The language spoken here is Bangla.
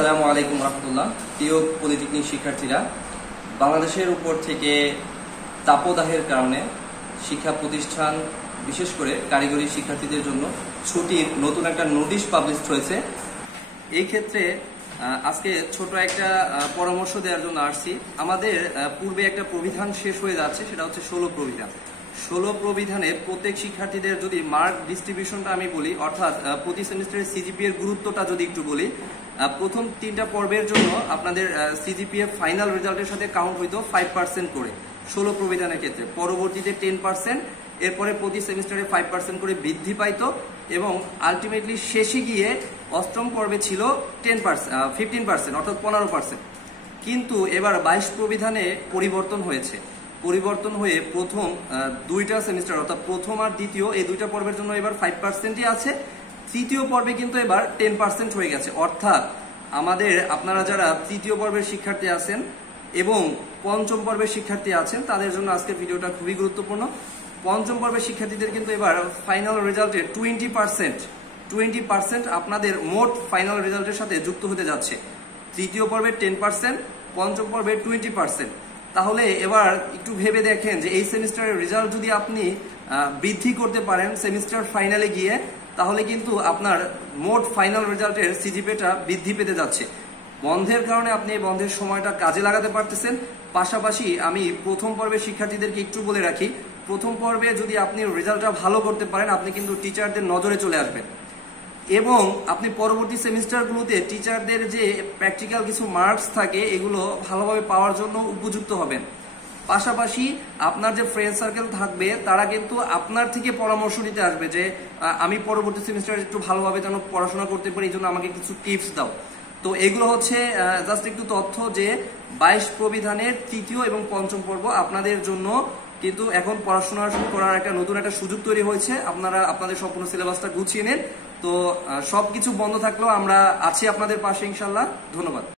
আসসালামু আলাইকুম রহমতুল্লাহ। প্রিয় পলিটেকনিক শিক্ষার্থীরা, বাংলাদেশের উপর থেকে তাপদাহের কারণে শিক্ষা প্রতিষ্ঠান বিশেষ করে কারিগরি শিক্ষার্থীদের জন্য ছুটির নতুন একটা নোটিশ পাবলিশ হয়েছে। এই ক্ষেত্রে আজকে ছোট একটা পরামর্শ দেওয়ার জন্য আসছি। আমাদের পূর্বে একটা প্রবিধান শেষ হয়ে যাচ্ছে, সেটা হচ্ছে 16 প্রবিধান। 16 প্রবিধানে প্রত্যেক শিক্ষার্থীদের যদি মার্ক ডিস্ট্রিবিউশনটা আমি বলি, অর্থাৎ প্রতি সেমিস্টারের সিজিপিএ এর গুরুত্বটা যদি একটু বলি, প্রথম 3টা পর্বের জন্য আপনাদের সিজিপিএ ফাইনাল রেজাল্টের সাথে কাউন্ট হইতো 5% করে 16 প্রবিধানের ক্ষেত্রে, পরবর্তীতে 10%, এরপরে প্রতি সেমিস্টারে 5% করে বৃদ্ধি পাইতো এবং আলটিমেটলি শেষে গিয়ে অষ্টম পর্বে ছিল 15% অর্থাৎ 15%। কিন্তু এবার 22 প্রবিধানে পরিবর্তন হয়েছে। পরিবর্তন হয়ে প্রথম 2টা সেমিস্টার অর্থাৎ প্রথম আর দ্বিতীয় এই 2টা পর্বের জন্য এবার 5%ই আছে। তৃতীয় পর্বে কিন্তু এবার 10% হয়ে গেছে। অর্থাৎ আপনারা যারা তৃতীয় পর্বের শিক্ষার্থী আছেন এবং পঞ্চম পর্বের শিক্ষার্থী আছেন তাদের জন্য আজকের ভিডিওটা খুবই গুরুত্বপূর্ণ। পঞ্চম পর্বের শিক্ষার্থীদের কিন্তু এবার ফাইনাল রেজাল্টে 20% আপনাদের মোট ফাইনাল রেজাল্টের সাথে যুক্ত হতে যাচ্ছে। তৃতীয় পর্বে 10%, পঞ্চম পর্বে 20%। তাহলে এবার একটু ভেবে দেখেন যে এই সেমিস্টারের রেজাল্ট যদি আপনি বৃদ্ধি করতে পারেন সেমিস্টার ফাইনালে গিয়ে, তাহলে কিন্তু আপনার মোট ফাইনাল রেজাল্টের সিজিপিএটা বৃদ্ধি পেতে যাচ্ছে। বন্ধের কারণে আপনি এই বন্ধের সময়টা কাজে লাগাতে পারতেছেন। পাশাপাশি আমি প্রথম পর্বের শিক্ষার্থীদেরকে একটু বলে রাখি, প্রথম পর্বে যদি আপনি রেজাল্টটা ভালো করতে পারেন আপনি কিন্তু টিচারদের নজরে চলে আসবেন এবং আপনি পরবর্তী সেমিস্টারগুলোতে টিচারদের যে প্র্যাকটিক্যাল কিছু মার্কস থাকে এগুলো ভালোভাবে পাওয়ার জন্য উপযুক্ত হবেন। পাশাপাশি আপনার যে ফ্রেন্ড সার্কেল থাকবে তারা কিন্তু আপনার থেকে পরামর্শ নিতে আসবে যে আমি পরবর্তী সেমিস্টারে একটু ভালোভাবে যেন পড়াশোনা করতে পারি, এই জন্য আমাকে কিছু টিপস দাও। তো এগুলো হচ্ছে জাস্ট একটু তথ্য যে 22 প্রবিধানের তৃতীয় এবং পঞ্চম পর্ব আপনাদের জন্য কিন্তু এখন পড়াশোনা করার একটা নতুন একটা সুযোগ তৈরি হয়েছে। আপনারা আপনাদের সম্পূর্ণ সিলেবাসটা গুছিয়ে নেন। তো সবকিছু বন্ধ থাকলেও আমরা আছি আপনাদের পাশে ইনশাল্লাহ। ধন্যবাদ।